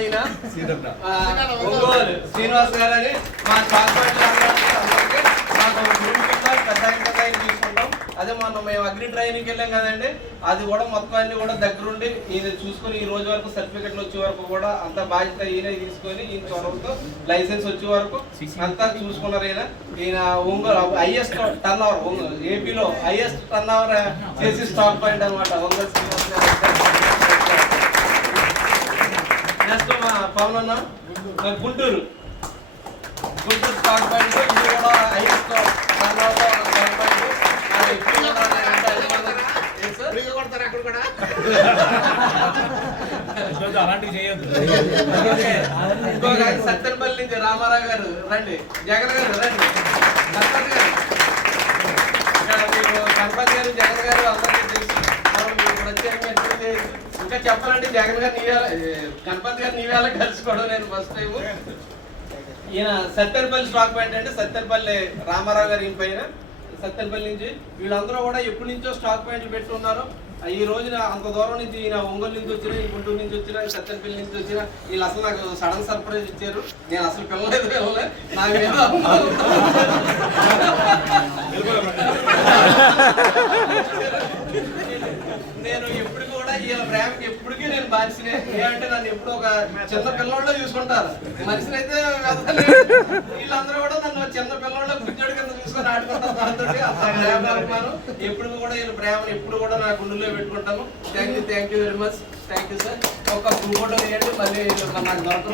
ఈయన ఒంగోలు శ్రీనివాస్ గారు అని మా స్టాక్ అందరికీ మాకు పెద్ద తీసుకుంటాం. అదే మొన్న మేము అగ్రి ట్రైనింగ్కి వెళ్ళాం కదండి, అది కూడా మొత్తం అన్ని కూడా దగ్గరుండి ఈయన చూసుకొని ఈ రోజు వరకు సర్టిఫికెట్లు వచ్చే వరకు కూడా అంత బాధ్యత ఈయన తీసుకొని ఈయన చొరవతో లైసెన్స్ వచ్చే వరకు అంతా చూసుకున్నారు. ఈయన Ongole highest turn over Ongole ఏపీలో హైయెస్ట్ టర్న్ ఓవర్ చేసి స్టాక్ పాయింట్ అనమాట ఒంగోలు శ్రీనివాస్ గారు. నెక్స్ట్ మా పవన్ అన్న గుంటూరు స్టాక్ పాయింట్ ఇది కూడా highest turn over stock point. Sattenapalli నుంచి రామారావు గారు రండి, జగన్ గారు రండి, గణపతి గారు గణపతి గారు జగన్ గారు అందరికీ తెలుసు. ప్రత్యేకంగా ఇంకా చెప్పాలంటే జగన్ గారు గణపతి గారు నీవేళ కలుసుకోవడం నేను ఫస్ట్ టైం. ఈయన సత్తెనపల్లి స్టాక్ పాయింట్ అంటే సత్తెనపల్లి రామారావు గారు ఈయన పైన సత్తెనపల్లి నుంచి వీళ్ళందరూ కూడా ఎప్పటి నుంచో స్టాక్ పాయింట్లు పెట్టి ఉన్నారు. ఈ రోజున అంత దూరం నుంచి ఈయన ఒంగోలు నుంచి వచ్చిన, గుంటూరు నుంచి వచ్చిన, సత్తెనపల్లి నుంచి వచ్చిన వీళ్ళు అసలు నాకు సడన్ సర్ప్రైజ్ ఇచ్చారు. నేను అసలు పిల్లలేదు నాకేదో నేను ఎప్పుడు కూడా వీళ్ళ ప్రేమకి ఎప్పటికీ నేను బాధ్యనే. ఏమంటే నన్ను ఎప్పుడు ఒక చిన్న పిల్లవాళ్ళలో చూసుకుంటారు, మనిషిని అయితే వీళ్ళందరూ కూడా నన్ను చిన్న పిల్లవాళ్ళ బుద్ధుడి కింద చూసుకొని ఆడుకుంటారు. దాంతో ఎప్పుడు కూడా వీళ్ళ ప్రేమను ఎప్పుడు కూడా నా గుండెలో పెట్టుకుంటాము. Thank you very much. Thank you sir. ఒక ఫోటో వేయండి, మళ్ళీ నాకు దొరకదు.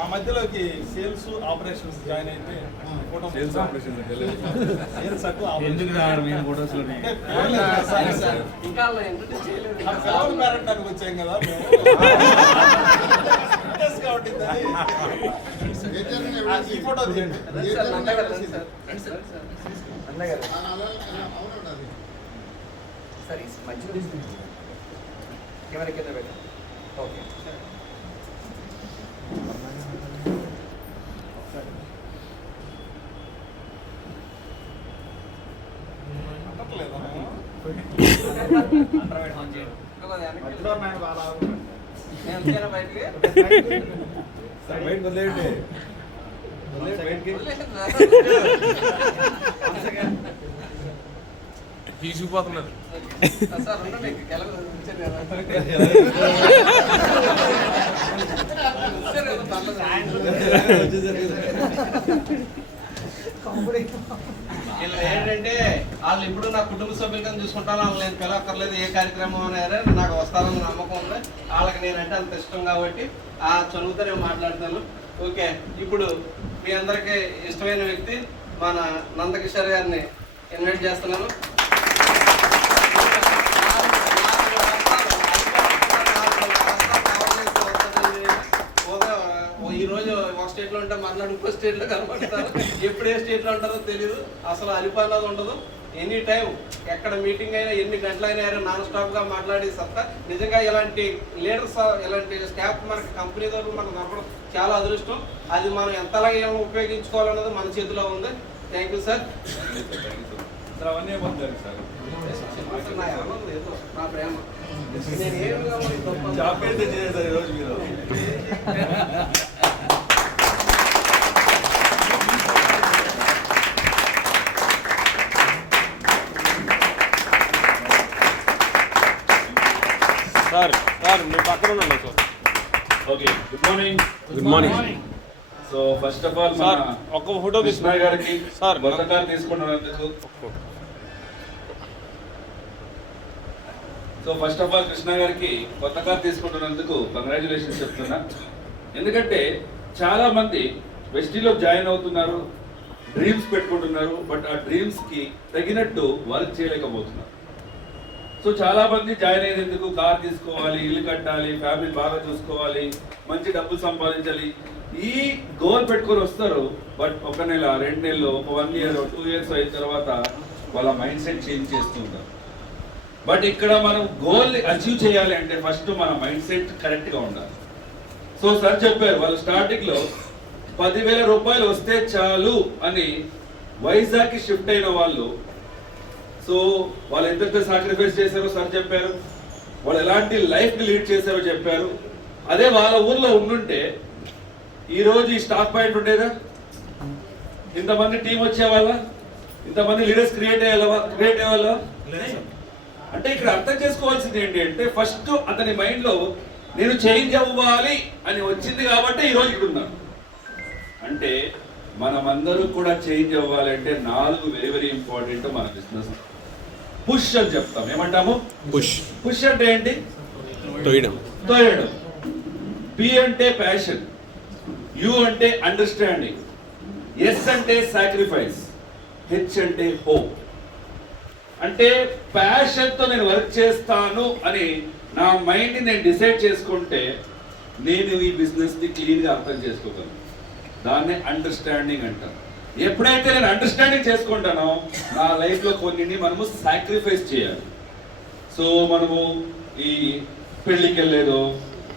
ఆ మధ్యలోకి సేల్స్ ఆపరేషన్స్ జాయిన్ అయితే సేల్స్ ఆపరేషన్ వచ్చాం కదా ఈ ఫోటో తీయండి. కెమెరా కింద పెట్టండి. ఓకే తీసుకుపోతున్నారు. ఏంటంటే వాళ్ళు ఇప్పుడు నా కుటుంబ సభ్యులుగా చూసుకుంటాను. వాళ్ళు నేను పిలవక్కర్లేదు, ఏ కార్యక్రమం అయినా నాకు వస్తారని నమ్మకం ఉంది. వాళ్ళకి నేనంటే అంత ఇష్టం కాబట్టి ఆ చదువుతో నేను మాట్లాడతాను. ఓకే, ఇప్పుడు మీ అందరికీ ఇష్టమైన వ్యక్తి మన నందకిషోర్ గారిని ఇన్వైట్ చేస్తున్నాను. ఈ రోజు ఒక స్టేట్ లో ఉంటే మర్నాడు ఇంకో స్టేట్ లో కనబడతారు. ఎప్పుడు ఏ స్టేట్ లో ఉంటారో తెలియదు. అసలు అలిపన్నది ఉండదు. ఎనీ టైం ఎక్కడ మీటింగ్ అయినా ఎన్ని గంటలైనా నాన్ స్టాప్ గా మాట్లాడే సత్తా. నిజంగా ఇలాంటి లీడర్స్, ఇలాంటి స్టాఫ్ మనకి కంపెనీ తరఫున మనకు దొరకడం చాలా అదృష్టం. అది మనం ఎంతలాగా ఏమో ఉపయోగించుకోవాలన్నది మన చేతిలో ఉంది. Thank you sir. అవన్నీ పొందారు సార్. నా ప్రేమ నేను ఈరోజు మీరు సార్ మీ పక్కన ఉండండి sir. Okay, good morning. Good morning. So first of all sir ఒక్క ఫోటో కృష్ణ గారికి సార్ కొత్త కార్ తీసుకుంటున్నందుకు కంగ్రాచులేషన్స్ చెప్తున్నా. ఎందుకంటే చాలా మంది వెస్టీలో జాయిన్ అవుతున్నారు, డ్రీమ్స్ పెట్టుకుంటున్నారు, బట్ ఆ డ్రీమ్స్ కి తగినట్టు వర్క్ చేయలేకపోతున్నారు. సో చాలా మంది జాయిన్ అయ్యేందుకు కార్ తీసుకోవాలి, ఇల్లు కట్టాలి, ఫ్యామిలీ బాగా చూసుకోవాలి, మంచి డబ్బులు సంపాదించాలి, ఈ గోల్ పెట్టుకొని వస్తారు. బట్ ఒక నెల, 2 నెలలు, ఒక 1 year, 2 years అయిన తర్వాత వాళ్ళ మైండ్ సెట్ చేంజ్ చేస్తుంటారు. బట్ ఇక్కడ మనం గోల్ అచీవ్ చేయాలి అంటే ఫస్ట్ మన మైండ్ సెట్ కరెక్ట్గా ఉండాలి. సో సార్ చెప్పారు వాళ్ళు స్టార్టింగ్ లో 10,000 రూపాయలు వస్తే చాలు అని వైజాగ్కి షిఫ్ట్ అయిన వాళ్ళు, సో వాళ్ళు ఎంత సాక్రిఫైస్ చేశారో సార్ చెప్పారు, వాళ్ళు ఎలాంటి లైఫ్ ని లీడ్ చేశారో చెప్పారు. అదే వాళ్ళ ఊర్లో ఉండుంటే ఈరోజు ఈ స్టాక్ పాయింట్ ఉండేదా? ఇంతమంది టీం వచ్చేవాళ్ళ, ఇంతమంది లీడర్స్ క్రియేట్ అయ్యేవాళ్ళ. అంటే ఇక్కడ అర్థం చేసుకోవాల్సింది ఏంటి అంటే ఫస్ట్ అతని మైండ్ లో నేను చేంజ్ అవ్వాలి అని వచ్చింది కాబట్టి ఈరోజు ఇక్కడ ఉన్నాను. అంటే మనమందరూ కూడా చేంజ్ అవ్వాలంటే 4 వెరీ వెరీ ఇంపార్టెంట్ మన బిజినెస్. పుష్ అని చెప్తాం. ఏమంటాము? పుష్ అంటే ఏంటి? తోయడం. పి అంటే ప్యాషన్, యు అంటే అండర్స్టాండింగ్, ఎస్ అంటే సాక్రిఫైస్, హెచ్ అంటే హోప్. అంటే ప్యాషన్ తో నేను వర్క్ చేస్తాను అని నా మైండ్ నేను డిసైడ్ చేసుకుంటే నేను ఈ బిజినెస్ ని క్లీన్ గా అర్థం చేసుకోగలను. దాన్నే అండర్స్టాండింగ్ అంటారు. ఎప్పుడైతే నేను అండర్స్టాండింగ్ చేసుకుంటానో నా లైఫ్ లో కొన్ని మనము సాక్రిఫైస్ చేయాలి. సో మనము ఈ పెళ్లికి వెళ్ళేదో,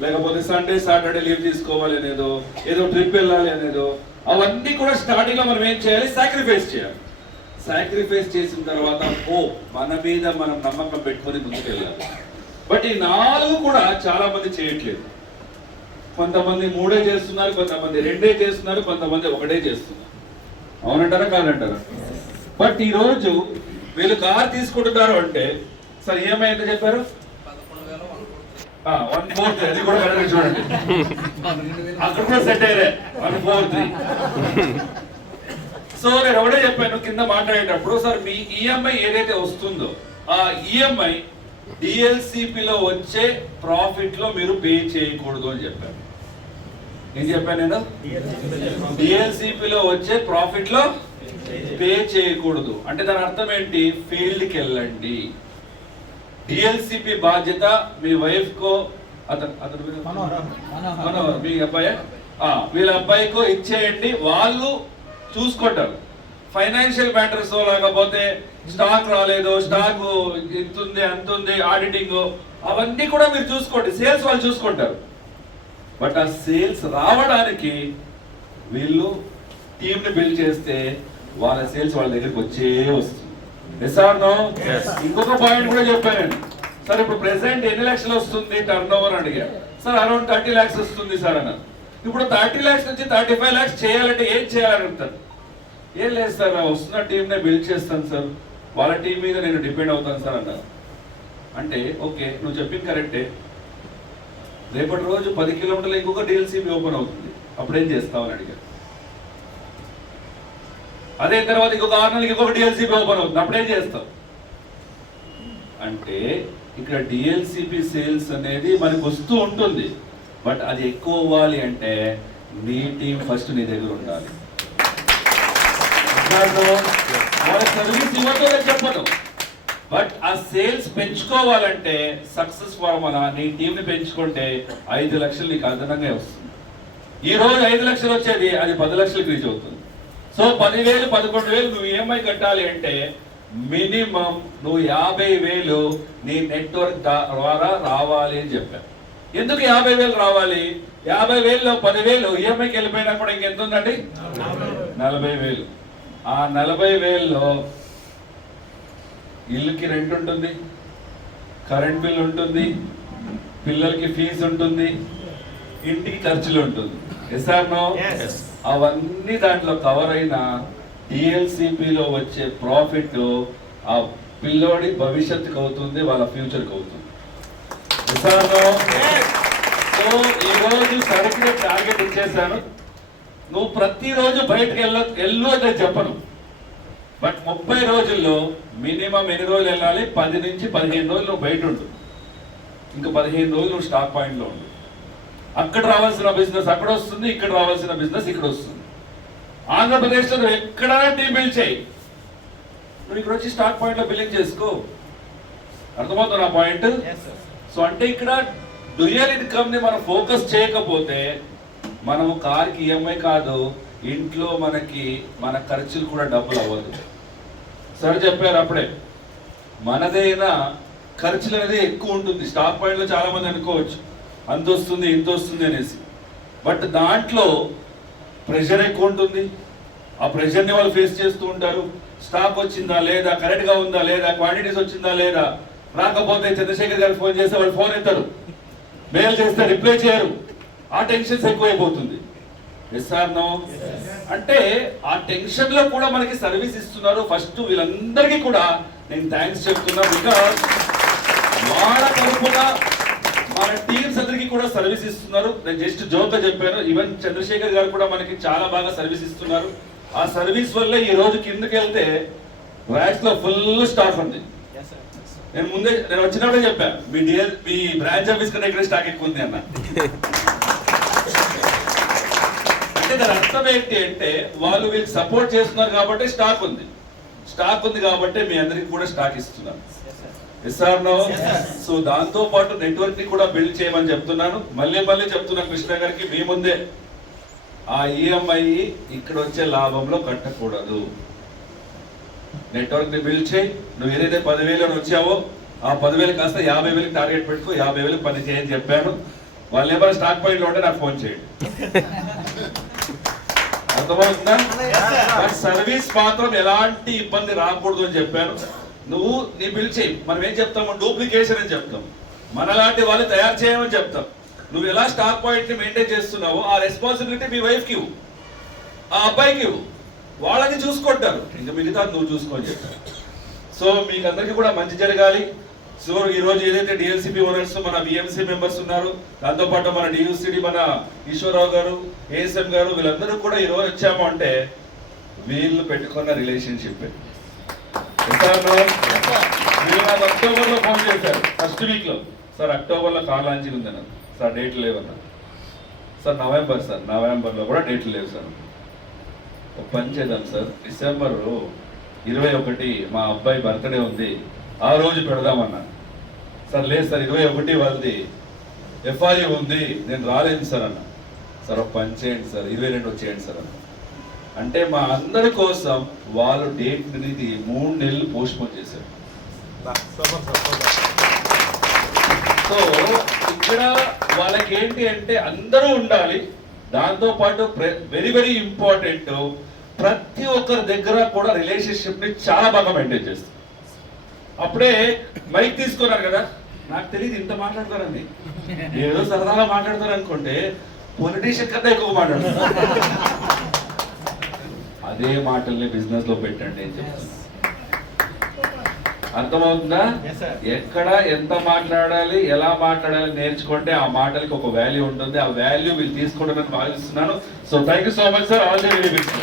లేకపోతే సండే సాటర్డే లీవ్ తీసుకోవాలి అనేదో, ఏదో ట్రిప్ వెళ్ళాలి అనేదో, అవన్నీ కూడా స్టార్టింగ్ లో మనం ఏం చేయాలి? సాక్రిఫైస్ చేయాలి. సాక్రిఫైస్ చేసిన తర్వాత మన మీద మనం నమ్మకం పెట్టుకొని ముందుకు వెళ్ళాలి. బట్ ఈ 4 కూడా చాలా మంది చేయట్లేదు. కొంతమంది 3 చేస్తున్నారు, కొంతమంది 2 చేస్తున్నారు, కొంతమంది 1 చేస్తున్నారు. అవునంటారా కాదంటారా? బట్ ఈ రోజు వీళ్ళు కార్ తీసుకుంటున్నారు అంటే సార్ ఈఎంఐ ఎంత చెప్పారు? 1/4. అది కూడా కరెక్ట్ చూడండి, అక్కడ కూడా సెట్ అయ్యారే 1/4. సో నేను ఒకటే చెప్పాను కింద మాట్లాడేటప్పుడు, సార్ మీ ఈఎంఐ ఏదైతే వస్తుందో ఆ ఈఎంఐ డిఎల్సిపిలో వచ్చే ప్రాఫిట్ లో మీరు పే చేయకూడదు అని చెప్పాను. ఏం చెప్పాను నేను? డిఎల్సిపిలో వచ్చే ప్రాఫిట్ లో పే చేయకూడదు. అంటే దాని అర్థం ఏంటి? ఫీల్డ్కి వెళ్ళండి. డిఎల్సిపి బాధ్యత మీ వైఫ్ కో, మీ అబ్బాయి, వీళ్ళ అబ్బాయికో ఇచ్చేయండి, వాళ్ళు చూసుకుంటారు. ఫైనాన్షియల్ మ్యాటర్స్ లేకపోతే స్టాక్ రాలేదు, స్టాక్ ఇంతుంది అంతుంది, ఆడిటింగ్, అవన్నీ కూడా మీరు చూసుకోండి. సేల్స్ వాళ్ళు చూసుకుంటారు. బట్ ఆ సేల్స్ రావడానికి వీళ్ళు టీమ్ ని బిల్డ్ చేస్తే వాళ్ళ సేల్స్ వాళ్ళ దగ్గరికి వచ్చే వస్తుంది. ఇంకొక పాయింట్ కూడా చెప్పాను సార్. ఇప్పుడు ప్రెసెంట్ ఎన్ని లక్షలు వస్తుంది టర్న్ ఓవర్ అడిగా. సార్ అరౌండ్ 30 lakhs వస్తుంది సార్ అన్నారు. ఇప్పుడు 30 lakhs నుంచి 35 lakhs చేయాలంటే ఏం చేయాలని అడుగుతారు. ఏం లేదు సార్, వస్తున్న టీంనే బిల్డ్ చేస్తాను సార్, వాళ్ళ టీం మీద నేను డిపెండ్ అవుతాను సార్ అన్నారు. అంటే ఓకే, నువ్వు చెప్పింది కరెక్టే. రేపటి రోజు 10 కిలోమీటర్లు ఇంకొక డిఎల్సిపి ఓపెన్ అవుతుంది, అప్పుడేం చేస్తామని అడిగారు. అదే తర్వాత ఇంకొక 6 నెలలకి ఇంకొక డిఎల్సిపి ఓపెన్ అవుతుంది, అప్పుడేం చేస్తాం. అంటే ఇక్కడ డిఎల్సిపి సేల్స్ అనేది మనకు వస్తూ ఉంటుంది. బట్ అది ఎక్కువ అవ్వాలి అంటే నీ టీం ఫస్ట్ నీ దగ్గర ఉండాలి. వాళ్ళ సర్వీస్ ఇవ్వతో చెప్పను, బట్ ఆ సేల్స్ పెంచుకోవాలంటే సక్సెస్ ఫార్ములా నీ టీంని పెంచుకుంటే 5 లక్షలు నీకు అదనంగా వస్తుంది. ఈ రోజు 5 లక్షలు వచ్చేది అది 10 లక్షలకు రీచ్ అవుతుంది. సో 10,000 11,000 నువ్వు ఈఎంఐ కట్టాలి అంటే మినిమం నువ్వు 50,000 నీ నెట్వర్క్ ద్వారా రావాలి అని చెప్పాను. ఎందుకు 50,000 రావాలి? 50,000లో 10,000 ఈఎంఐకి వెళ్ళిపోయినా కూడా ఇంకెంత ఉందండి? 40,000. ఆ 40,000లో ఇల్లుకి రెంట్ ఉంటుంది, కరెంట్ బిల్ ఉంటుంది, పిల్లలకి ఫీజు ఉంటుంది, ఇంటికి ఖర్చులు ఉంటుంది. అవన్నీ దాంట్లో కవర్ అయిన డిఎల్సిపిలో వచ్చే ప్రాఫిట్ ఆ పిల్లోడి భవిష్యత్తుకి అవుతుంది, వాళ్ళ ఫ్యూచర్కి అవుతుంది. సో ఈరోజు సరిగ్గా టార్గెట్ ఇచ్చేసాను. నువ్వు ప్రతిరోజు బయటకు వెళ్ళు అంటే చెప్పను, బట్ 30 రోజుల్లో మినిమం ఎన్ని రోజులు వెళ్ళాలి? 10 నుంచి 15 రోజులు నువ్వు బయట ఉండు, ఇంకా 15 రోజులు నువ్వు స్టాక్ పాయింట్లో ఉండు. అక్కడ రావాల్సిన బిజినెస్ అక్కడ వస్తుంది, ఇక్కడ రావాల్సిన బిజినెస్ ఇక్కడ వస్తుంది. ఆంధ్రప్రదేశ్లో నువ్వు ఎక్కడైనా టీం బిల్డ్ చేయి, నువ్వు ఇక్కడ వచ్చి స్టాక్ పాయింట్లో బిల్లింగ్ చేసుకో. అర్థమవుతుంది నా పాయింట్? సో అంటే ఇక్కడ డ్యూయల్ ఇన్కమ్ ని మనం ఫోకస్ చేయకపోతే మనము కార్కి ఈఎంఐ కాదు, ఇంట్లో మనకి మన ఖర్చులు కూడా డబ్బులు అవ్వదు. సార్ చెప్పారు అప్పుడే, మనదైనా ఖర్చులు అనేది ఎక్కువ ఉంటుంది. స్టాక్ పాయింట్లో చాలా మంది అనుకోవచ్చు అంత వస్తుంది ఇంత వస్తుంది అనేసి, బట్ దాంట్లో ప్రెషర్ ఎక్కువ ఉంటుంది. ఆ ప్రెషర్ని వాళ్ళు ఫేస్ చేస్తూ ఉంటారు. స్టాక్ వచ్చిందా లేదా, కరెక్ట్గా ఉందా లేదా, క్వాంటిటీస్ వచ్చిందా లేదా, రాకపోతే చంద్రశేఖర్ గారికి ఫోన్ చేస్తే వాళ్ళు ఫోన్ ఎత్తారు, మెయిల్ చేస్తే రిప్లై చేయరు. ఆ టెన్షన్స్ ఎక్కువైపోతుంది. Yes or no? అంటే ఆ టెన్షన్ లో కూడా మనకి సర్వీస్ ఇస్తున్నారు. ఫస్ట్ వీళ్ళందరికీ కూడా నేను థ్యాంక్స్ చెప్తున్నా. బికాస్ వాళ్ళ తరఫున మన టీమ్స్ అందరికీ కూడా సర్వీస్ ఇస్తున్నారు. నేను జస్ట్ జోక్ గా చెప్పాను. ఈవెన్ చంద్రశేఖర్ గారు కూడా మనకి చాలా బాగా సర్వీస్ ఇస్తున్నారు. ఆ సర్వీస్ వల్ల ఈ రోజు కిందకి వెళ్తే బ్రాంచ్ లో ఫుల్ స్టాక్ ఉంది. నేను వచ్చినప్పుడే చెప్పా, మీ బ్రాంచ్ ఆఫీస్ కన్నా ఇక్కడ స్టాక్ ఎక్కువ ఉంది అన్న. అంటే దాని అర్థం ఏంటి అంటే వాళ్ళు వీళ్ళకి సపోర్ట్ చేస్తున్నారు కాబట్టి స్టాక్ ఉంది. స్టాక్ ఉంది కాబట్టి మీ అందరికి కూడా స్టాక్ ఇస్తున్నారు. Yes or no? సో దాంతో పాటు నెట్వర్క్ ని కూడా బిల్డ్ చేయమని చెప్తున్నాను. మళ్ళీ చెప్తున్నాను కృష్ణ గారికి, మీ ముందే ఆ ఈఎంఐ ఇక్కడ వచ్చే లాభంలో కట్టకూడదు. నెట్వర్క్ ని బిల్డ్ చేయి. నువ్వు ఏదైతే 10,000 వచ్చావో ఆ 10,000 కాస్త 50,000 టార్గెట్ పెట్టుకో. 50,000 పని చేయని చెప్పాను. వాళ్ళు ఏమైనా స్టాక్ పాయింట్ లో ఉంటే నాకు ఫోన్ చేయండి. అర్థమవుతుందా? సర్వీస్ మాత్రం ఎలాంటి ఇబ్బంది రాకూడదు అని చెప్పాను. నువ్వు నీ బిల్ చేయి. మనం ఏం చెప్తాము? డూప్లికేషన్ అని చెప్తాం. మనలాంటి వాళ్ళు తయారు చేయమని చెప్తాం. నువ్వు ఎలా స్టాక్ పాయింట్ ని మెయింటైన్ చేస్తున్నావో ఆ రెస్పాన్సిబిలిటీ మీ వైఫ్ కి ఇవ్వు, ఆ అబ్బాయికి ఇవ్వు. వాళ్ళని చూసుకుంటారు, ఇంకా మిగతా నువ్వు చూసుకొని చెప్తారు. సో మీకు అందరికీ కూడా మంచి జరగాలి. సో ఈ రోజు ఏదైతే డిఎల్సిపి ఓనర్స్, మన బిఎంసి మెంబర్స్ ఉన్నారు, దాంతోపాటు మన డియూసిడి మన ఈశ్వరరావు గారు, ఏఎస్ఎం గారు, వీళ్ళందరూ కూడా ఈ రోజు వచ్చాము అంటే వీళ్ళు పెట్టుకున్న రిలేషన్షిప్. వీళ్ళు నాకు అక్టోబర్ లో ఫోన్ చేశారు, ఫస్ట్ వీక్ లో. సార్ అక్టోబర్ లో కార్ లాంచింగ్ ఉంది అన్నారు. సార్ డేట్లు లేవన్నారు. సార్ నవంబర్లో కూడా డేట్లు లేవు సార్. ఒక పని చేద్దాం సార్, డిసెంబర్ 21 మా అబ్బాయి బర్త్డే ఉంది, ఆ రోజు పెడదామన్నా. సార్ లేదు సార్ 21 వాళ్ళది ఎఫ్ఆర్ఏ ఉంది, నేను రాలేదు సార్ అన్న. సార్ ఒక పని చేయండి సార్ 22 వచ్చేయండి సార్ అన్న. అంటే మా అందరి కోసం వాళ్ళు డేట్ అనేది 3 నెలలు పోస్ట్ పోన్ చేశారు. సో ఇక్కడ వాళ్ళకి ఏంటి అంటే అందరూ ఉండాలి. దాంతో పాటు వెరీ ఇంపార్టెంట్, ప్రతి ఒక్కరి దగ్గర కూడా రిలేషన్షిప్ ని చాలా బాగా మెయింటైన్ చేస్తారు. అప్పుడే మైక్ తీసుకున్నారు కదా, నాకు తెలియదు ఇంత మాట్లాడతారండి, ఏదో సరదాగా మాట్లాడతారు అనుకుంటే పొలిటీషియన్ కన్నా ఎక్కువ మాట్లాడతారు. అదే మాటల్ని బిజినెస్ లో పెట్టండి అని చెప్తాను. అర్థమవుతుందా? ఎక్కడ ఎంత మాట్లాడాలి, ఎలా మాట్లాడాలి నేర్చుకుంటే ఆ మాటలకి ఒక వాల్యూ ఉంటుంది. ఆ వాల్యూ వీళ్ళు తీసుకోవడం భావిస్తున్నాను. So thank you so much sir. All the very best.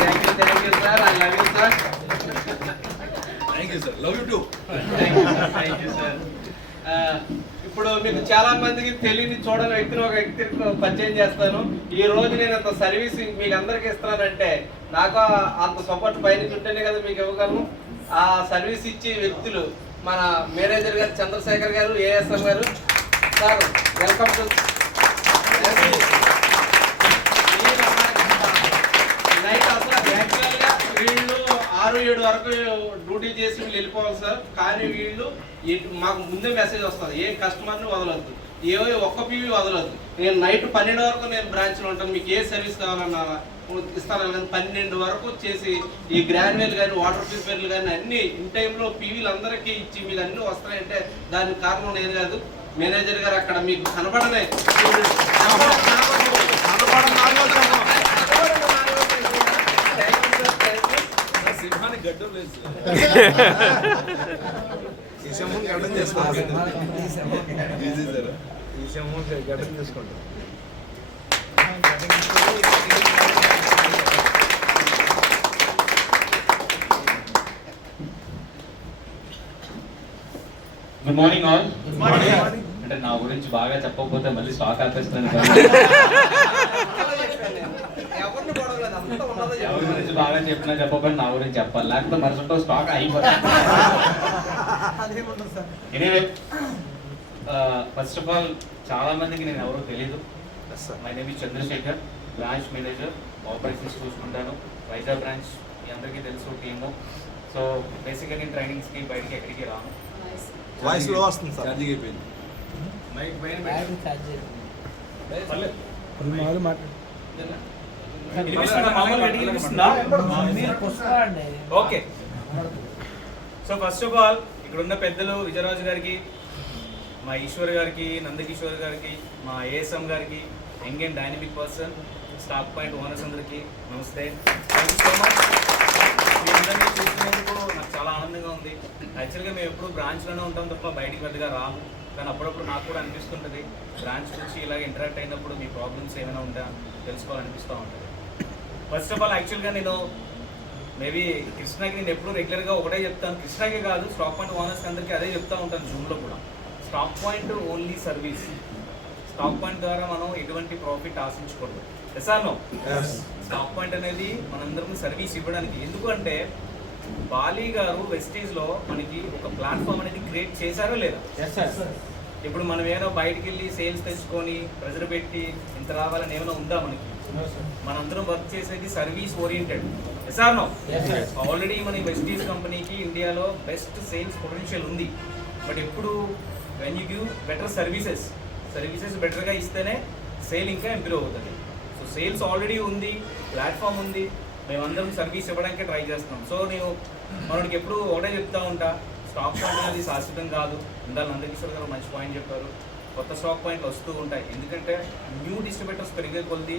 Thank you sir. I love you sir. Thank you sir. Love you two. Thank you sir. ఇప్పుడు మీకు చాలా మందికి తెలియని చూడని వ్యక్తిని ఒక వ్యక్తిని పరిచయం చేస్తాను. ఈ రోజు నేను అంత సర్వీస్ మీకు అందరికి ఇస్తున్నానంటే నాకు అంత సపోర్ట్ పైన ఉంటేనే కదా మీకు ఇవ్వగలను. ఆ సర్వీస్ ఇచ్చే వ్యక్తులు మన మేనేజర్ గారు చంద్రశేఖర్ గారు, ఏఎస్ఎం గారు. Sir welcome to. నైట్ అసలు యాక్చువల్గా వీళ్ళు 6-7 వరకు డ్యూటీ చేసి వీళ్ళు వెళ్ళిపోవాలి సార్. కానీ వీళ్ళు మాకు ముందే మెసేజ్ వస్తుంది, ఏ కస్టమర్ని వదలొద్దు, ఒక్క పీవీ వదలొద్దు. నేను నైట్ 12 వరకు నేను బ్రాంచ్లో ఉంటాను, మీకు ఏ సర్వీస్ కావాలన్నా ఇస్తాను కానీ 12 వరకు చేసి ఈ గ్రాన్యువల్ కానీ వాటర్ ప్యూరిఫైర్లు కానీ అన్ని ఇన్ టైంలో పీవీలు అందరికీ ఇచ్చి మీకు అన్నీ వస్తాయంటే దానికి కారణం నేను కాదు, మేనేజర్ గారు అక్కడ మీకు కనబడనే సింహానికి గడ్డం లేదు. ఈ సింహం గడ్డం చేసుకోండి. ఈ సింహం గడ్డం చేసుకోండి. Good morning all. అంటే నా గురించి బాగా చెప్పకపోతే మళ్ళీ స్టాక్ ఆపేస్తాను. ఎవరి గురించి బాగా చెప్పినా చెప్పకపోతే నా గురించి చెప్పాలి, లేకపోతే మరుసటితో స్టాక్ అయిపోతుంది. ఎనీవే, ఫస్ట్ ఆఫ్ ఆల్ చాలా మందికి నేను ఎవరో తెలియదు. My name is Chandrasekhar, branch manager, operations చూసుకుంటాను. వైజాగ్ బ్రాంచ్ మీ అందరికీ తెలుసు టీము. సో బేసిక్గా నేను ట్రైనింగ్స్కి బయటికి ఎక్కడికి రాను. వాయిస్ లో వస్తుంది సార్. ఛార్జింగ్ అయిపోయింది. వినిపిస్తుందా? మామూలు గట్టిగా వినిపిస్తుందా? Okay. So first of all ఇక్కడ ఉన్న పెద్దలు విజయరాజు గారికి, మా ఈశ్వర్ గారికి, నందకిషోర్ గారికి, మా ఏఎస్ఎం గారికి, young and dynamic person, stock point owners అందరికీ నమస్తే. Thank you so much. మీ అందరినీ చూసినందుకు నాకు చాలా ఆనందంగా ఉంది. యాక్చువల్గా మేము ఎప్పుడు బ్రాంచ్లోనే ఉంటాం తప్ప బయటికి పెద్దగా రాము. కానీ అప్పుడప్పుడు నాకు కూడా అనిపిస్తుంటుంది బ్రాంచ్ నుంచి ఇలాగ ఇంటరాక్ట్ అయినప్పుడు మీ ప్రాబ్లమ్స్ ఏమైనా ఉంటా తెలుసుకోవాలనిపిస్తూ ఉంటుంది. ఫస్ట్ ఆఫ్ ఆల్ యాక్చువల్గా నేను మేబీ కృష్ణకి నేను ఎప్పుడు రెగ్యులర్గా ఒకటే చెప్తాను, కృష్ణకే కాదు స్టాక్ పాయింట్ ఓనర్స్ అందరికీ అదే చెప్తూ ఉంటాను జూమ్లో కూడా. Stock point only service. Stock point ద్వారా మనం ఎటువంటి ప్రాఫిట్ ఆశించకూడదు. ఎసానో స్టాక్ పాయింట్ అనేది మనందరం సర్వీస్ ఇవ్వడానికి. ఎందుకంటే బాలీ గారు వెస్టీజ్లో మనకి ఒక ప్లాట్ఫామ్ అనేది క్రియేట్ చేశారో లేదా? ఇప్పుడు మనం ఏదో బయటికి వెళ్ళి సేల్స్ తెచ్చుకొని ప్రెజర్ పెట్టి ఇంత రావాలని ఏమైనా ఉందా మనకి? మనందరం వర్క్ చేసేది సర్వీస్ ఓరియంటెడ్. ఎసానో ఆల్రెడీ మన వెస్టీజ్ కంపెనీకి ఇండియాలో బెస్ట్ సేల్స్ పొటెన్షియల్ ఉంది. బట్ ఎప్పుడు when you give better services బెటర్గా ఇస్తేనే సేల్ ఇంకా ఇంప్రూవ్ అవుతుంది. సో సేల్స్ ఆల్రెడీ ఉంది, ప్లాట్ఫామ్ ఉంది, మేమందరం సర్వీస్ ఇవ్వడానికి ట్రై చేస్తున్నాం. సో నేను మనకి ఎప్పుడు ఒకటే చెప్తా ఉంటా, స్టాక్ పాయింట్ అనేది శాశ్వతం కాదు. ఇందాక నందకిషోర్ గారు మంచి పాయింట్ చెప్పారు, కొత్త స్టాక్ పాయింట్లు వస్తూ ఉంటాయి. ఎందుకంటే న్యూ డిస్ట్రిబ్యూటర్స్ పెరిగే కొద్ది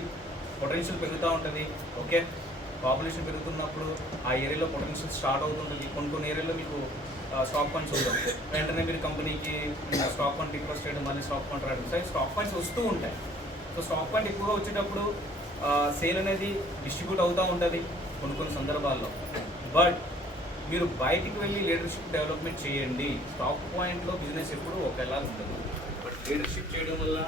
పొటెన్షియల్ పెరుగుతూ ఉంటుంది. ఓకే, పాపులేషన్ పెరుగుతున్నప్పుడు ఆ ఏరియాలో పొటెన్షియల్ స్టార్ట్ అవుతుంటుంది. కొన్ని ఏరియాలో మీకు స్టాక్ పాయింట్స్ ఉంటాయి, వెంటనే మీరు కంపెనీకి స్టాక్ పాయింట్ రిక్వెస్ట్ చేయడం, మళ్ళీ స్టాక్ పాయింట్ రావడం, సరే స్టాక్ పాయింట్స్ వస్తూ ఉంటాయి. సో స్టాక్ పాయింట్ ఎక్కువగా వచ్చేటప్పుడు సేల్ అనేది డిస్ట్రిబ్యూట్ అవుతూ ఉంటుంది కొన్ని సందర్భాల్లో. బట్ మీరు బయటికి వెళ్ళి లీడర్షిప్ డెవలప్మెంట్ చేయండి. స్టాక్ పాయింట్లో బిజినెస్ ఎప్పుడు ఒకేలా ఉండదు. బట్ లీడర్షిప్ చేయడం వల్ల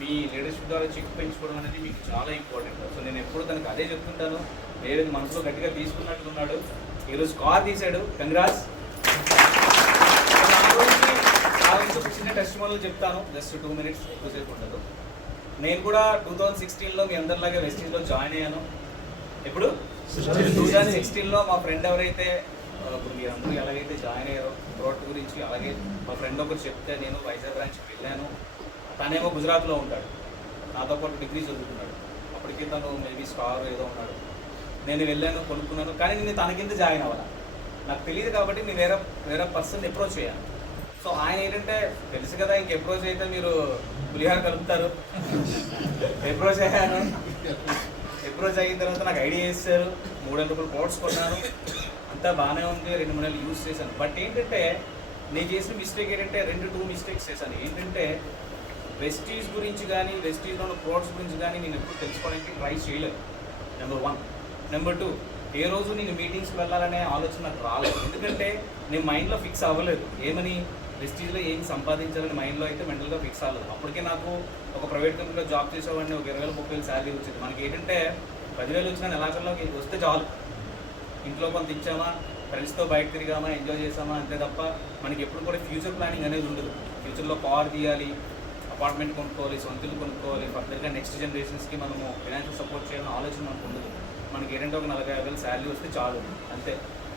మీ లీడర్షిప్ ద్వారా చెక్ పెంచుకోవడం అనేది మీకు చాలా ఇంపార్టెంట్. సో నేను ఎప్పుడు తనకు అదే చెప్తుంటాను. వేరేది మనసులో గట్టిగా తీసుకున్నట్టున్నాడు, ఈరోజు కార్ తీశాడు, కంగ్రాట్స్. చిన్న టెస్ట్ మోడల్ చెప్తాను, జస్ట్ 2 minutes, ఎక్కువసేపు ఉండదు. నేను కూడా 2016లో మీ అందరిలాగే వెస్టీజ్లో జాయిన్ అయ్యాను. ఎప్పుడు 2016లో మా ఫ్రెండ్ ఎవరైతే ఇప్పుడు మీరు అందరూ ఎలాగైతే జాయిన్ అయ్యారో ప్రోడక్ట్ గురించి, అలాగే మా ఫ్రెండ్ ఒకరు చెప్తే నేను వైజాగ్ బ్రాంచ్కి వెళ్ళాను. తనేమో గుజరాత్లో ఉంటాడు, నాతో పాటు డిగ్రీ చదువుతున్నాడు. అప్పటికే తను మేబీ స్టార్ ఏదో ఉన్నాడు. నేను వెళ్ళాను, కొనుక్కున్నాను, కానీ నేను తనకింద జాయిన్ అవ్వాలి. నాకు తెలియదు కాబట్టి నేను వేరే పర్సన్ అప్రోచ్ అయ్యాను. సో ఆయన ఏంటంటే తెలుసు కదా, ఇంక అప్రోచ్ అయితే మీరు పులిహార కలుపుతారు. అప్రోచ్ అయ్యాను, అప్రోచ్ అయిన తర్వాత నాకు ఐడియా ఇస్తారు, 300 రూపాయలు కోట్స్ కొన్నాను, అంతా బాగానే ఉంది. 2-3 నెలలు యూజ్ చేశాను. బట్ ఏంటంటే నేను చేసిన మిస్టేక్ ఏంటంటే 2 మిస్టేక్స్ చేశాను. ఏంటంటే వెస్టీజ్ గురించి కానీ వెస్టీజ్లో ఉన్న ప్రోడక్ట్స్ గురించి కానీ నేను ఎప్పుడు తెలుసుకోవడానికి ట్రై చేయలేదు, నెంబర్ 1. నెంబర్ 2, ఏ రోజు నేను మీటింగ్స్కి వెళ్ళాలనే ఆలోచన నాకు రాలేదు. ఎందుకంటే నేను మైండ్లో ఫిక్స్ అవ్వలేదు ఏమని, వెస్టీజ్లో ఏం సంపాదించాలని మైండ్లో అయితే మెంటల్గా ఫిక్స్ అవ్వలేదు. అప్పటికే నాకు ఒక ప్రైవేట్ కంపెనీలో జాబ్ చేసేవాడిని, ఒక 20,000-30,000 శాలరీ వచ్చింది. మనకి ఏంటంటే 10,000 వచ్చినా నెలాఖరులోకి వస్తే చాలు. ఇంట్లో కొంత ఇచ్చామా, ఫ్రెండ్స్తో బయట తిరిగామా, ఎంజాయ్ చేసామా, అంతే తప్ప మనకి ఎప్పుడు కూడా ఫ్యూచర్ ప్లానింగ్ అనేది ఉండదు. ఫ్యూచర్లో కార్ తీయాలి, అపార్ట్మెంట్ కొనుక్కోవాలి, సొంతలు కొనుక్కోవాలి, ఫర్దర్గా నెక్స్ట్ జనరేషన్స్కి మనము ఫైనాన్షియల్ సపోర్ట్ చేయాలని ఆలోచన మనకు ఉండదు. మనకి ఏంటంటే ఒక 40,000 శాలరీ వస్తే చాలు, అంతే.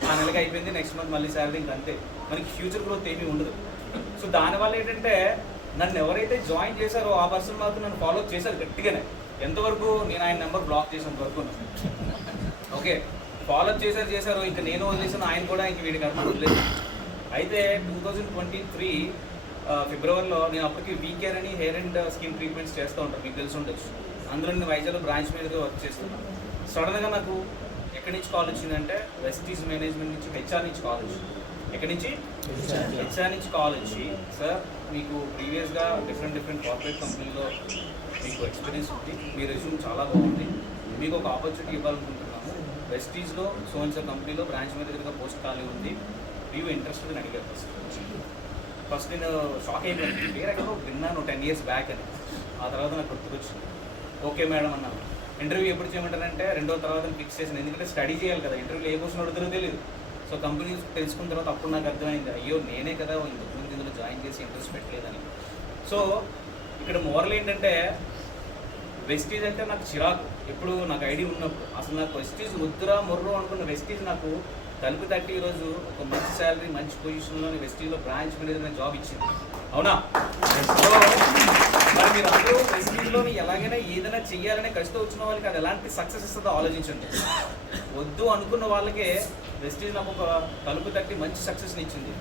ఆ నెలకి అయిపోయింది, నెక్స్ట్ మంత్ మళ్ళీ శాలరీ ఇంకా అంతే. మనకి ఫ్యూచర్ గ్రోత్ ఏమీ ఉండదు. సో దానివల్ల ఏంటంటే నన్ను ఎవరైతే జాయిన్ చేశారో ఆ పర్సన్ మాత్రం నన్ను ఫాలో చేశారు గట్టిగానే. ఎంతవరకు నేను ఆయన నెంబర్ బ్లాక్ చేసేంత వరకు. ఓకే, ఫాలో చేశారు, ఇంకా నేను వదిలేసాను, ఆయన కూడా ఇంక వీడికి అర్థం వదిలేదు. అయితే 2023 ఫిబ్రవరిలో నేను అప్పటికి వీకేర్ అని హెయిర్ అండ్ స్కిన్ ట్రీట్మెంట్స్ చేస్తూ ఉంటాను, మీకు తెలిసి ఉండొచ్చు. అందులో నేను వైజాగ్లో బ్రాంచ్ మీదగా వర్క్ చేస్తున్నాను. సడన్గా నాకు ఎక్కడి నుంచి కాల్ వచ్చిందంటే వెస్టీజ్ మేనేజ్మెంట్ నుంచి, హెచ్ఆర్ నుంచి కాల్ వచ్చింది. ఎక్కడి నుంచి? హెచ్ఆర్ నుంచి కాల్ వచ్చి, సార్ మీకు ప్రీవియస్గా డిఫరెంట్ కార్పొరేట్ కంపెనీలో మీకు ఎక్స్పీరియన్స్ ఉంది, మీ రెజ్యూమ్ చాలా బాగుంది, మీకు ఒక ఆపర్చునిటీ ఇవ్వాలనుకుంటున్నాము. వెస్టీజ్లో సోన్స్ కంపెనీలో బ్రాంచ్ మేనేజర్గా పోస్ట్ ఖాళీ ఉంది, మీరు ఇంట్రెస్టెడ్ అని అడిగారు. ఫస్ట్ నేను షాక్ అయిపోయాను, వేరే ఎక్కడో విన్నాను 10 years బ్యాక్ అని. ఆ తర్వాత నాకు గుర్తుకొచ్చింది. ఓకే మేడం అన్నాను. ఇంటర్వ్యూ ఎప్పుడు చేయమంటారంటే 2వ తర్వాత ఫిక్స్ చేశాను, ఎందుకంటే స్టడీ చేయాలి కదా, ఇంటర్వ్యూలో ఏ క్వశ్చన్ అడుగుతారో తెలియదు. సో కంపెనీ తెలుసుకున్న తర్వాత అప్పుడు నాకు అర్థమైంది, అయ్యో నేనే కదా ఇంతకుముందు ఇందులో జాయిన్ చేసి ఇంట్రెస్ట్ పెట్టలేదని. సో ఇక్కడ మోరల్ ఏంటంటే వెస్టీజ్ అంటే నాకు చిరాకు. ఎప్పుడు నాకు ఐడియా ఉన్నప్పుడు అసలు నాకు వెస్టీజ్ వద్దురా మొర్రో అనుకున్న వెస్టీజ్ నాకు తలుపు తట్టి ఈరోజు ఒక మంచి శాలరీ మంచి పొజిషన్లోని వెస్టీజ్లో బ్రాంచ్ మేనేజర్ జాబ్ ఇచ్చింది. అవునా? సో మరి మీరు అందరూ వెస్టీజ్లోని ఎలాగైనా ఏదైనా చెయ్యాలనే కష్టం వచ్చిన వాళ్ళకి అది ఎలాంటి సక్సెస్ ఇస్తుందో ఆలోచించండి. వద్దు అనుకున్న వాళ్ళకే వెస్టీజ్ నాకు ఒక తలుపు తట్టి మంచి సక్సెస్ని ఇచ్చింది.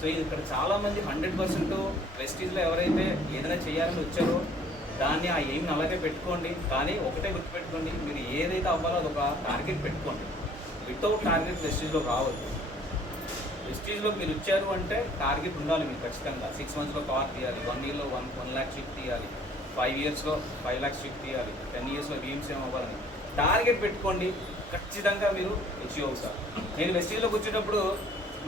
సో ఇక్కడ చాలామంది 100% వెస్టీజ్లో ఎవరైతే ఏదైనా చేయాలని వచ్చారో దాన్ని ఆ ఎయిమ్ని అలాగే పెట్టుకోండి. కానీ ఒకటే గుర్తుపెట్టుకోండి, మీరు ఏదైతే అవ్వాలో అదొక టార్గెట్ పెట్టుకోండి. వితౌట్ టార్గెట్ వెస్టీజ్లో రావద్దు. వెస్టీజ్లో మీరు వచ్చారు అంటే టార్గెట్ ఉండాలి మీకు ఖచ్చితంగా. 6 monthsలో కార్ తీయాలి, 1 yearలో 1 lakh షీట్ తీయాలి, 5 yearsలో 5 lakhs షీట్ తీయాలి, 10 yearsలో VMCM అవ్వాలని టార్గెట్ పెట్టుకోండి. ఖచ్చితంగా మీరు అచీవ్ అవుతారు. నేను వెస్టీజ్లోకి వచ్చేటప్పుడు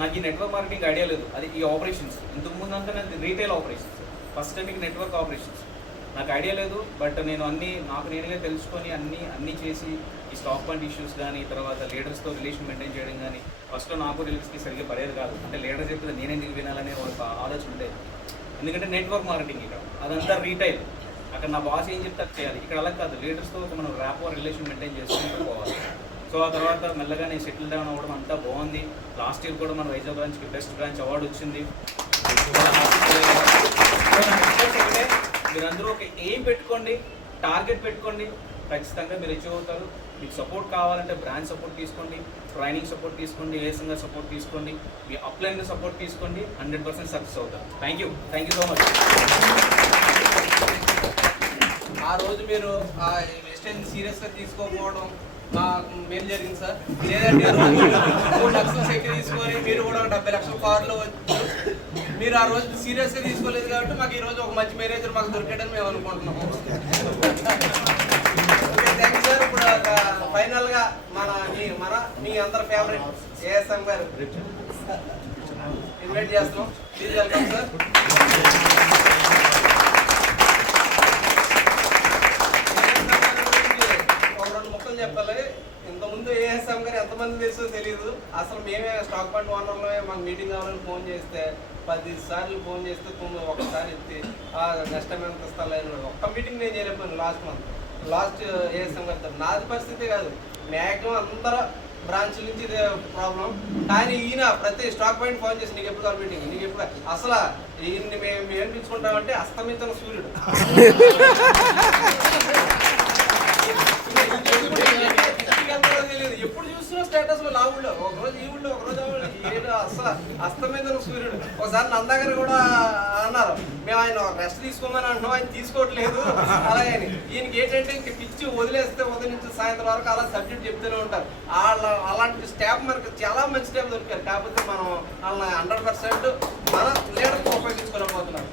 నాకు ఈ నెట్వర్క్ మార్కెటింగ్ ఐడియా లేదు. అది ఈ ఆపరేషన్స్ ఇంతకు ముందు అంతా నాకు రీటైల్ ఆపరేషన్స్, ఫస్ట్ టైం మీకు నెట్వర్క్ ఆపరేషన్స్ నాకు ఐడియా లేదు. బట్ నేను నాకు నేనుగా తెలుసుకొని అన్నీ చేసి ఈ స్టాక్ ఫండ్ ఇష్యూస్ కానీ, తర్వాత లీడర్స్తో రిలేషన్ మెయింటైన్ చేయడం కానీ, ఫస్ట్లో నాకు లీడర్స్కి సరిగ్గా పడేది కాదు. అంటే లీడర్ చెప్తే నేనెందుకు వినాలనే ఒక ఆలోచన ఉండేది. ఎందుకంటే నెట్వర్క్ మార్కెటింగ్ ఇక్కడ అదంతా రీటైల్. అక్కడ నా బాస్ ఏం చెప్తే అది చేయాలి. ఇక్కడ అలా కాదు, లీడర్స్తో మనం ర్యాపో రిలేషన్ మెయింటైన్ చేసుకుంటూ పోవాలి. సో ఆ తర్వాత మెల్లగా నేను సెటిల్ డౌన్ అవ్వడం అంతా బాగుంది. లాస్ట్ ఇయర్ కూడా మన వైజాగ్ బ్రాంచ్కి బెస్ట్ బ్రాంచ్ అవార్డు వచ్చింది. మీరందరూ ఒక ఎయిమ్ పెట్టుకోండి, టార్గెట్ పెట్టుకోండి, ఖచ్చితంగా మీరు అచీవ్ అవుతారు. మీకు సపోర్ట్ కావాలంటే బ్రాంచ్ సపోర్ట్ తీసుకోండి, ట్రైనింగ్ సపోర్ట్ తీసుకోండి, ఏఎస్ఎంగా సపోర్ట్ తీసుకోండి, మీ అప్లైన్ సపోర్ట్ తీసుకోండి, 100% సక్సెస్ అవుతారు. Thank you so much. ఆ రోజు మీరు ఆ వెస్టర్న్ సీరియస్గా తీసుకోకపోవడం మేలు జరిగింది సార్. లేదంటే 3 లక్షలు సెక్యూర్ తీసుకొని మీరు కూడా 70 లక్షల కార్లో వచ్చారు. మీరు ఆ రోజు సీరియస్గా తీసుకోలేదు కాబట్టి మాకు ఈరోజు ఒక మంచి మేనేజర్ మాకు దొరికాడని మేము అనుకుంటున్నాము. Thank you sir. ఇప్పుడు ఫైనల్గా మీ అందరి ఫేవరెట్ ఏఎస్ఎం గారు ఇన్వైట్ చేస్తున్నాం. Please welcome sir. చెప్పాలి, ఇంతకుముందు ఏఎస్ఎం గారు ఎంతమంది తెలుసో తెలియదు. అసలు మేమే స్టాక్ ఫండ్ ఓనర్లో మాకు మీటింగ్ కావాలని ఫోన్ చేస్తే 10 సార్లు ఫోన్ చేస్తే ఒకసారి ఎత్తి నెక్స్ట్ టైం ఎంత ఇస్తాను. ఒక్క మీటింగ్ నేను చేయలేకపోయాను లాస్ట్ ఏఎస్ఎం గారితో. నాది పరిస్థితే కాదు, మ్యాక్సిమం అందరూ బ్రాంచ్ నుంచి ఇదే ప్రాబ్లం. కానీ ఈయన ప్రతి స్టాక్ పాయింట్ ఫోన్ చేసి నీకు ఎప్పుడు కావాలి మీటింగ్, నీకు ఎప్పుడు అసలు ఈయన్ని మేము ఏం పిలుచుకుంటామంటే అస్తమించిన సూర్యుడు. తెలియదు, ఎప్పుడు చూస్తున్నా స్టేటస్ లో నా ఊళ్ళో ఒకరోజు ఈ ఊళ్ళో ఒకరోజు ఏదో అసలు అస్తమైన సూర్యుడు. ఒకసారి నందా గారు కూడా అన్నారు, మేము ఆయన రెస్ట్ తీసుకోమని అంటున్నాం, ఆయన తీసుకోవట్లేదు. అలాగే ఈయనకి ఏంటంటే ఇంక పిచ్చి వదిలేస్తే ఉదయం నుంచి సాయంత్రం వరకు అలా సబ్జెక్ట్ చెప్తూనే ఉంటారు. అలాంటి స్టాఫ్ మనకు చాలా మంచి స్టాఫ్ దొరికారు. కాకపోతే మనం వాళ్ళని 100% మన లీడర్కి ఉపయోగించుకోలేకపోతున్నాం.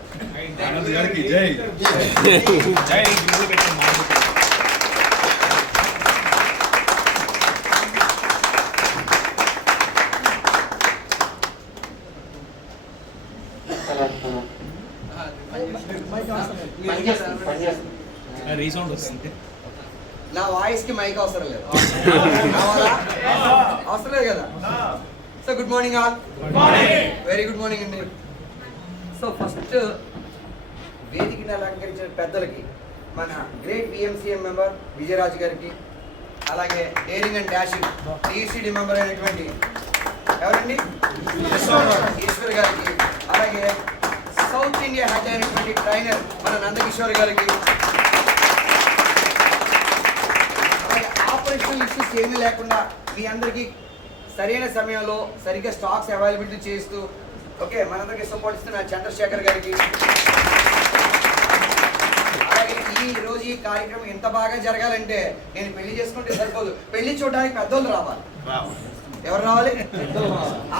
రీసౌండ్ వస్తుంది. నా వాయిస్ కి మైక్ అవసరం లేదు, అవసరం లేదు కదా. So good morning all, very good morning అండి. సో ఫస్ట్ వేదికని అలంకరించిన పెద్దలకి, మన గ్రేట్ విఎంసీఎం మెంబర్ విజయరాజు గారికి, అలాగే డేరింగ్ అండ్ డాషింగ్ టీసీడీ మెంబర్ అయినటువంటి ఎవరండి ఈశ్వర్ గారికి, అలాగే సౌత్ ఇండియా హెడ్ అయినటువంటి ట్రైనర్ మన నందకిషోర్ గారికి, అలాగే ఆపరేషనల్ ఇష్యూస్ ఏమీ లేకుండా మీ అందరికీ సరైన సమయంలో సరిగ్గా స్టాక్స్ అవైలబిలిటీ చేస్తూ ఓకే మనందరికీ సపోర్ట్ ఇస్తున్న చంద్రశేఖర్ గారికి, అలాగే ఈ రోజు ఈ కార్యక్రమం ఎంత బాగా జరగాలంటే నేను పెళ్లి చేసుకుంటే సరిపోదు, పెళ్లి చూడడానికి పెద్దోళ్ళు రావాలి. ఎవరు రావాలి?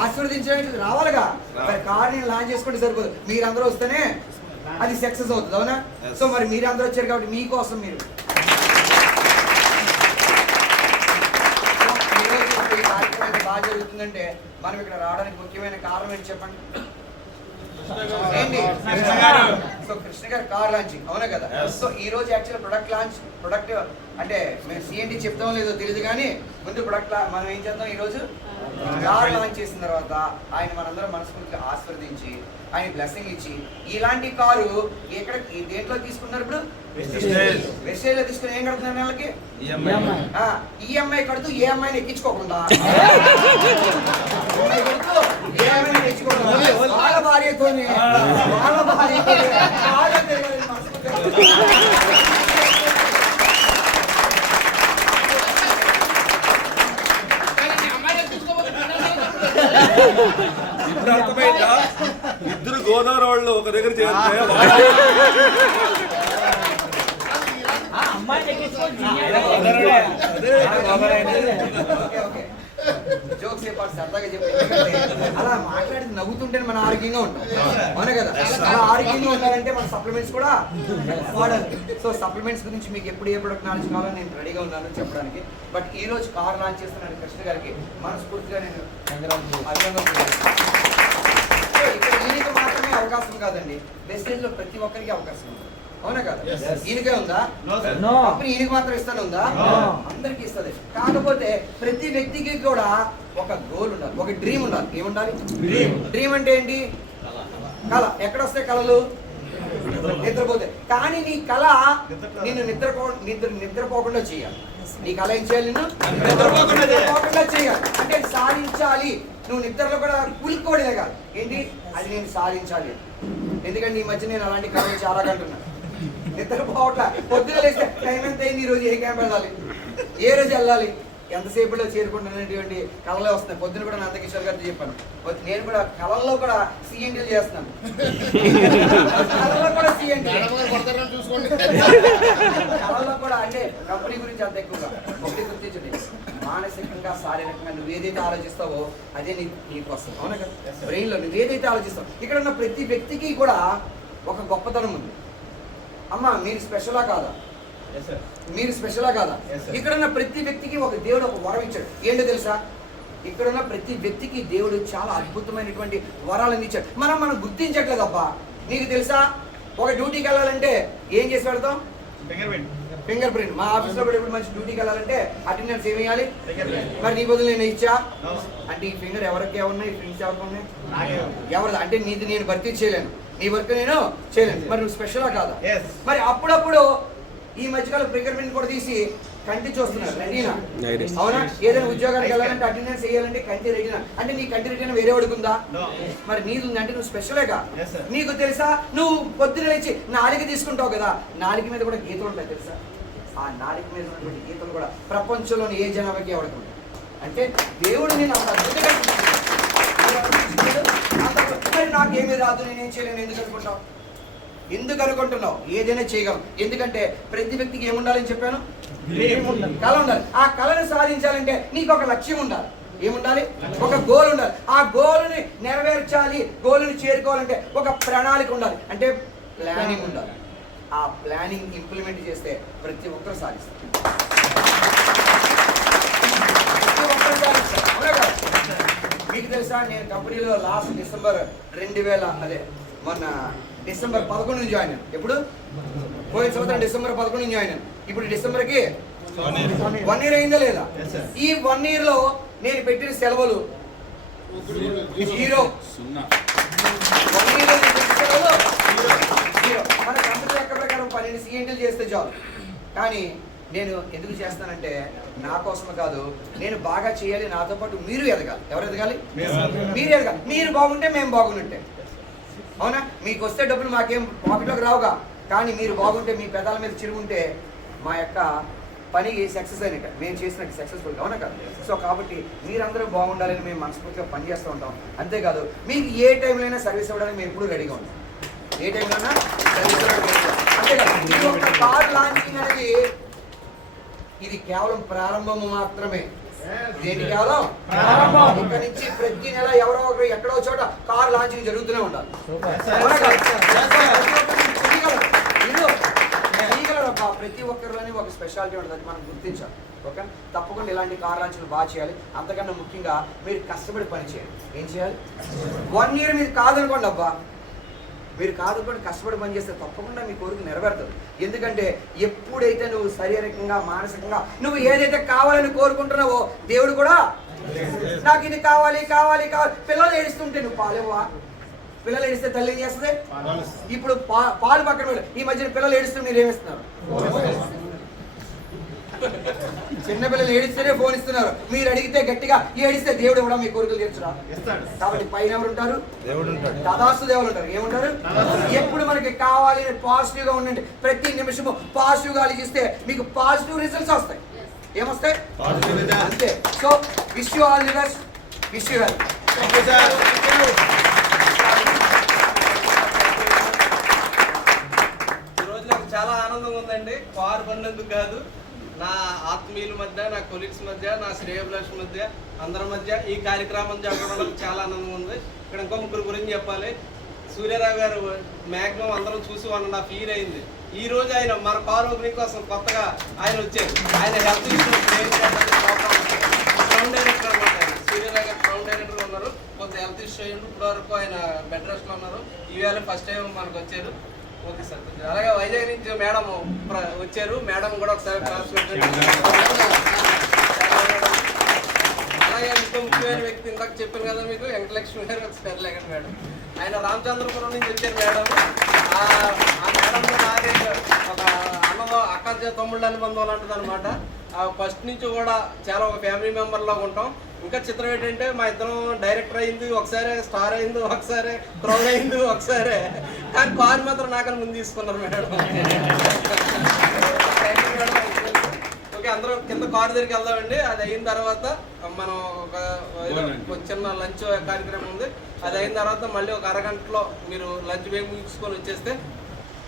ఆశీర్వదించడానికి రావాలిగా. మరి కార్ నేను లాంచ్ చేసుకుంటే సరిపోదు, మీరందరూ వస్తేనే అది సక్సెస్ అవుతుంది. అవునా? సో మరి మీరందరూ వచ్చారు కాబట్టి మీకోసం మీరు ఈరోజు ఈ కార్యక్రమం అయితే బాగా జరుగుతుందంటే మనం ఇక్కడ రావడానికి ముఖ్యమైన కారణం ఏంటి చెప్పండి? ఏంటి సో కృష్ణ గారు కార్ లాంచింగ్ అవునా కదా సో ఈ రోజు యాక్చువల్ ప్రొడక్ట్ అంటే మేము సిఎన్డి చెప్తాం లేదో తెలియదు కానీ ముందు ప్రొడక్ట్ మనం ఏం చేద్దాం ఈ రోజు కార్ లాంచ్ చేసిన తర్వాత ఆయన మనందరం మనస్ఫూర్తిగా ఆశీర్వదించి ఆయన బ్లెస్సింగ్ ఇచ్చి ఇలాంటి కారు ఎక్కడ దేంట్లో తీసుకున్నారు ఇప్పుడు వెస్టేజ్ లో తీసుకుని ఏం కడుతున్నారు నెలకి ఈఎంఐ కడుతూ ఏఎంఐని ఎక్కించుకోకుండా ఏఎంఐని ఎక్కించుకోకుండా వాళ్ళ భార్యతోనే ఇప్పుడు అర్థమైందా? ఇద్దరు గోదావరి వాళ్ళు ఒక దగ్గర చేరితే జోక్స్ సరదాగా చెప్పి అలా మాట్లాడి నవ్వుతుంటే మనం ఆరోగ్యంగా ఉంటాం అవునా కదా అలా ఆరోగ్యంగా ఉండాలంటే మన సప్లిమెంట్స్ కూడా వాడాలి సో సప్లిమెంట్స్ గురించి మీకు ఎప్పుడు ఏ ప్రొడక్ట్ నాలెడ్జ్ కావాలో నేను రెడీగా ఉన్నాను చెప్పడానికి బట్ ఈ రోజు కార్ లాంచ్ చేస్తున్నాను కృష్ణ గారికి మనస్ఫూర్తిగా నేను ఇక్కడ ఈయనకి మాత్రమే అవకాశం కాదండి వెస్టేజ్ లో ప్రతి ఒక్కరికి అవకాశం ఉంది అవునా కదా ఈయనకే ఉందా కంపెనీ ఈయనకి మాత్రం ఇస్తాను ఉందా అందరికి ఇస్తుంది కాకపోతే ప్రతి వ్యక్తికి కూడా ఒక గోల్ ఉండాలి ఒక డ్రీమ్ ఉండాలి ఏముండాలి డ్రీమ్ అంటే ఏంటి కళ ఎక్కడొస్తాయి కళలు నిద్రపోతే కానీ నీ కళ నిన్ను నిద్రపోకుండా చేయాలి నీ కళ ఏం చేయాలి నిన్ను నిద్రపోకుండా చేయాలి అంటే సాధించాలి నువ్వు నిద్రలో కూడా కూలికోవడమే కాదు ఏంటి అది నేను సాధించాలి ఎందుకంటే ఈ మధ్య నేను అలాంటి కళలు చాలా కంటున్నాను నిద్రపోవట్లా పొద్దున లేస్తే టైం ఎంత అయింది ఈ రోజు ఏ క్యాంప్ వెళ్ళాలి ఏ రోజు వెళ్ళాలి ఎంతసేపులో చేరుకుంటున్నటువంటి కళలే వస్తున్నాయి పొద్దున కూడా నందకిషోర్ గారితో చెప్పాను నేను కూడా కళల్లో కూడా సిఎన్టీలు చేస్తున్నాను కళల్లో కూడా సిఎన్టీ కళల్లో కూడా అంటే కంపెనీ గురించి అంత ఎక్కువగా ఒకటి గుర్తించండి మానసికంగా శారీరకంగా నువ్వు ఏదైతే ఆలోచిస్తావో అదే నీకు వస్తుంది అవునా కదా బ్రెయిన్ లో నువ్వు ఏదైతే ఆలోచిస్తావు ఇక్కడ ఉన్న ప్రతి వ్యక్తికి కూడా ఒక గొప్పతనం ఉంది అమ్మ మీరు స్పెషలా కాదా మీరు స్పెషలా కాదా ఇక్కడున్న ప్రతి వ్యక్తికి ఒక దేవుడు ఒక వరం ఇచ్చాడు ఏంటో తెలుసా ఇక్కడున్న ప్రతి వ్యక్తికి దేవుడు చాలా అద్భుతమైనటువంటి వరాలను ఇచ్చాడు మనం గుర్తించట్లేదు అబ్బా నీకు తెలుసా ఒక డ్యూటీకి వెళ్ళాలంటే ఏం చేసి పెడతాం ఫింగర్ ప్రింట్ మా ఆఫీస్లో కూడా ఇప్పుడు మంచి డ్యూటీకి వెళ్ళాలంటే అటెండెన్స్ ఏమి ఇవ్వాలి మరి నీ బదులు నేను ఇచ్చా అంటే ఈ ఫింగర్ ఎవరికి ఉన్నాయి ప్రింట్స్ ఎవరికి ఉన్నాయి ఎవరిది అంటే నీది నేను భర్తీ చేయలేను నీ వర్క్ నేను చేయలేను మరి నువ్వు స్పెషలా కాదా మరి అప్పుడప్పుడు ఈ మధ్యకాలం ఫింగర్ ప్రింట్ కూడా తీసి కంటి చూస్తున్నారు రెటీనా అవునా ఏదైనా ఉద్యోగానికి వెళ్ళాలంటే అటెండెన్స్ వేయాలంటే కంటి రెటీనా అంటే నీ కంటి రెటీనా వేరే వాడుకుందా మరి నీది అంటే నువ్వు స్పెషలేగా నీకు తెలుసా నువ్వు పొద్దున లేచి నాలుక తీసుకుంటావు కదా నాలుక మీద కూడా గీతలు ఉంటాయి తెలుసా ఆ నాలుక మీద ఉన్నటువంటి గీతలు కూడా ప్రపంచంలోని ఏ జనాభాకి ఎవరికి ఉంటాయి అంటే దేవుడు నేను అంత అద్భుతంగా నాకేమీ రాదు నేనేం చేయలేను ఎందుకు అనుకుంటున్నావు ఏదైనా చేయగలం ఎందుకంటే ప్రతి వ్యక్తికి ఏముండాలని చెప్పాను కళ ఉండాలి ఆ కళను సాధించాలంటే నీకు ఒక లక్ష్యం ఉండాలి ఏముండాలి ఒక గోల్ ఉండాలి ఆ గోల్ని నెరవేర్చాలి గోల్ని చేరుకోవాలంటే ఒక ప్రణాళిక ఉండాలి అంటే ప్లానింగ్ ఉండాలి ఆ ప్లానింగ్ ఇంప్లిమెంట్ చేస్తే ప్రతి ఒక్కరు సాధిస్తారు మీకు తెలుసా నేను కంపెనీలో లాస్ట్ డిసెంబర్ 2000 మొన్న డిసెంబర్ 11 జాయిన్ అయ్యాను ఎప్పుడు పోయిన సంవత్సరం డిసెంబర్ 11 జాయిన్ అయ్యాను ఇప్పుడు డిసెంబర్కి 1 year అయిందా లేదా ఈ 1 year లో నేను పెట్టిన సెలవులు 0 మన కంపెనీ లెక్క ప్రకారం 12 సిఎన్టీలు చేస్తే చాలు కానీ నేను ఎందుకు చేస్తానంటే నా కోసం కాదు నేను బాగా చేయాలి నాతో పాటు మీరు ఎదగాలి ఎవరు ఎదగాలి మీరు ఎదగాలి మీరు బాగుంటే మేము బాగున్నట్టే అవునా మీకు వస్తే డబ్బులు మాకేం పాకెట్లోకి రావుగా కానీ మీరు బాగుంటే మీ పెదాల మీద చిరుగుంటే మా యొక్క పని సక్సెస్ అయినట్ట మేము చేసినట్టు సక్సెస్ఫుల్ అవునా కదా సో కాబట్టి మీరందరూ బాగుండాలని మేము మనస్ఫూర్తిగా పనిచేస్తూ ఉంటాం అంతేకాదు మీకు ఏ టైంలో అయినా సర్వీస్ ఇవ్వడానికి మేము ఎప్పుడూ రెడీగా ఉంటాం ఏ టైంలో అయినా సర్వీస్ ఇవ్వడానికి అంతేకాదు ఇది ఒక కార్ లాంచింగ్ అనేది ఇది కేవలం ప్రారంభము మాత్రమే దేని కేవలం ఇక్కడ నుంచి ప్రతి నెల ఎవరో ఒకరు ఎక్కడో చోట కార్ లాంచింగ్ జరుగుతూనే ఉండాలి ప్రతి ఒక్కరిలోని ఒక స్పెషాలిటీ ఉంటుంది అది మనం గుర్తించాలి ఓకే తప్పకుండా ఇలాంటి కార్ లాంచింగ్ బాగా చేయాలి అంతకన్నా ముఖ్యంగా మీరు కష్టపడి పని చేయాలి ఏం చేయాలి 1 year మీరు కాదనుకోండి అబ్బా మీరు కాదుకొని కష్టపడి పనిచేస్తే తప్పకుండా మీ కోరిక నెరవేరుతుంది. ఎందుకంటే ఎప్పుడైతే నువ్వు శారీరకంగా మానసికంగా నువ్వు ఏదైతే కావాలని కోరుకుంటున్నావో దేవుడు కూడా నాకు ఇది కావాలి కావాలి కావాలి. పిల్లలు ఏడుస్తుంటే నువ్వు పాలేవా? పిల్లలు ఏడిస్తే తల్లి ఏం చేస్తుంది? ఇప్పుడు పాలు పక్కన పెట్టు. ఈ మధ్యన పిల్లలు ఏడుస్తే మీరు ఏమిస్తున్నారు? చిన్న పిల్లలు ఏడిస్తేనే ఫోన్ ఇస్తున్నారు. మీరు అడిగితే గట్టిగా ఏడిస్తే దేవుడు కూడా మీ కోరికలు తీర్చురా. కాబట్టి పైన ఎవరు ఉంటారు? దేవుడు ఉంటాడు. దాదాసు దేవుడు ఉంటారు. ఏముంటారు? ఎప్పుడు మనకి కావాలి పాజిటివ్ గా ఉండండి. ప్రతి నిమిషము పాజిటివ్ గా ఆలోచిస్తే మీకు పాజిటివ్ రిజల్ట్స్ వస్తాయి. ఏమొస్తాయి? అంతే. So wish you all the best. Wish you health. ఈరోజు నాకు చాలా ఆనందంగా ఉందండి. కారు కొన్నందుకు కాదు, నా ఆత్మీయుల మధ్య, నా కొలీగ్స్ మధ్య, నా శ్రేయభిలాషుల మధ్య, అందరి మధ్య ఈ కార్యక్రమం జరగడం చాలా ఆనందంగా ఉంది. ఇక్కడ ఇంకో ముగ్గురు గురించి చెప్పాలి. సూర్యారావు గారు మ్యాక్సిమం అందరం చూసి 1.5 years అయింది. ఈ రోజు ఆయన మన కారు ఓపెనింగ్ కోసం కొత్తగా ఆయన వచ్చారు. ఆయన హెల్త్ ఇష్యూస్ గ్రౌండ్ డైరెక్టర్ అనమాట. సూర్యారావు గారు గ్రౌండ్ డైరెక్టర్ ఉన్నారు. కొంత హెల్త్ ఇష్యూ అయ్యింది. ఇప్పటి వరకు ఆయన బెడ్ రెస్ట్లో ఉన్నారు. ఈవేళ ఫస్ట్ టైం మనకు వచ్చారు. Okay sir. అలాగే వైజాగ్ నుంచి మేడం వచ్చారు. మేడం కూడా ఒకసారి క్లాస్ అలాగే ఇంకో ముఖ్యమైన వ్యక్తి ఇందాక చెప్పాను కదా మీకు, వెంకటలక్ష్మి గారు ఒకసారి లేకండి మేడం. ఆయన రామచంద్రపురం నుంచి వచ్చారు మేడం. ఆ మేడంలో నాది ఒక అక్క తమ్ముళ్ళు అనుబంధం లాంటిది అనమాట. ఫస్ట్ నుంచి కూడా చాలా ఒక ఫ్యామిలీ మెంబర్లో ఉంటాం. ఇంకా చిత్రం ఏంటంటే మా ఇద్దరం డైరెక్టర్ అయింది ఒకసారి, స్టార్ అయింది ఒకసారి, క్రౌడ్ అయింది ఒకసారి, కానీ కారు మాత్రం నాకని ముందు తీసుకున్నారు మేడం. ఓకే, అందరం కింద కారు దగ్గరికి వెళ్దామండి. అది అయిన తర్వాత మనం ఒక చిన్న లంచ్ కార్యక్రమం ఉంది. అది అయిన తర్వాత మళ్ళీ ఒక అరగంటలో మీరు లంచ్ వేగి ముగించుకొని వచ్చేస్తే